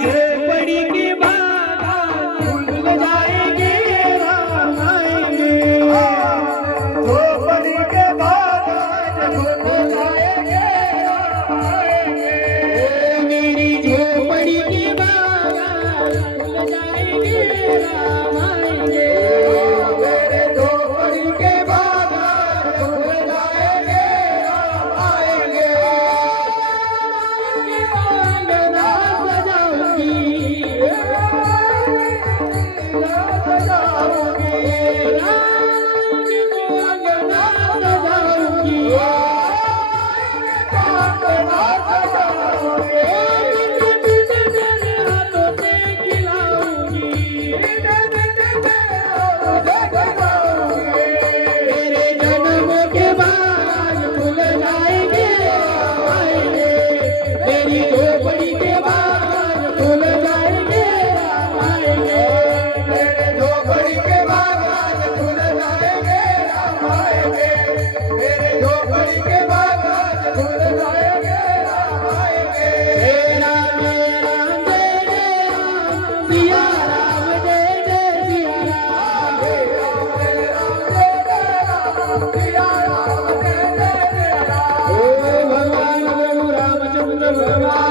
झोपड़ी के बागान भूल जाएंगे राम आएंगे। झोपड़ी के बागान भूल जाएंगे राम आएंगे। मेरी झोपड़ी के बागान भूल जाएंगे राम आएंगे। मेरे झोपड़ी के बागान भूल जाएंगे राम आएंगे। अंगना सजाऊंगी भगवान रामचंद्र भगवान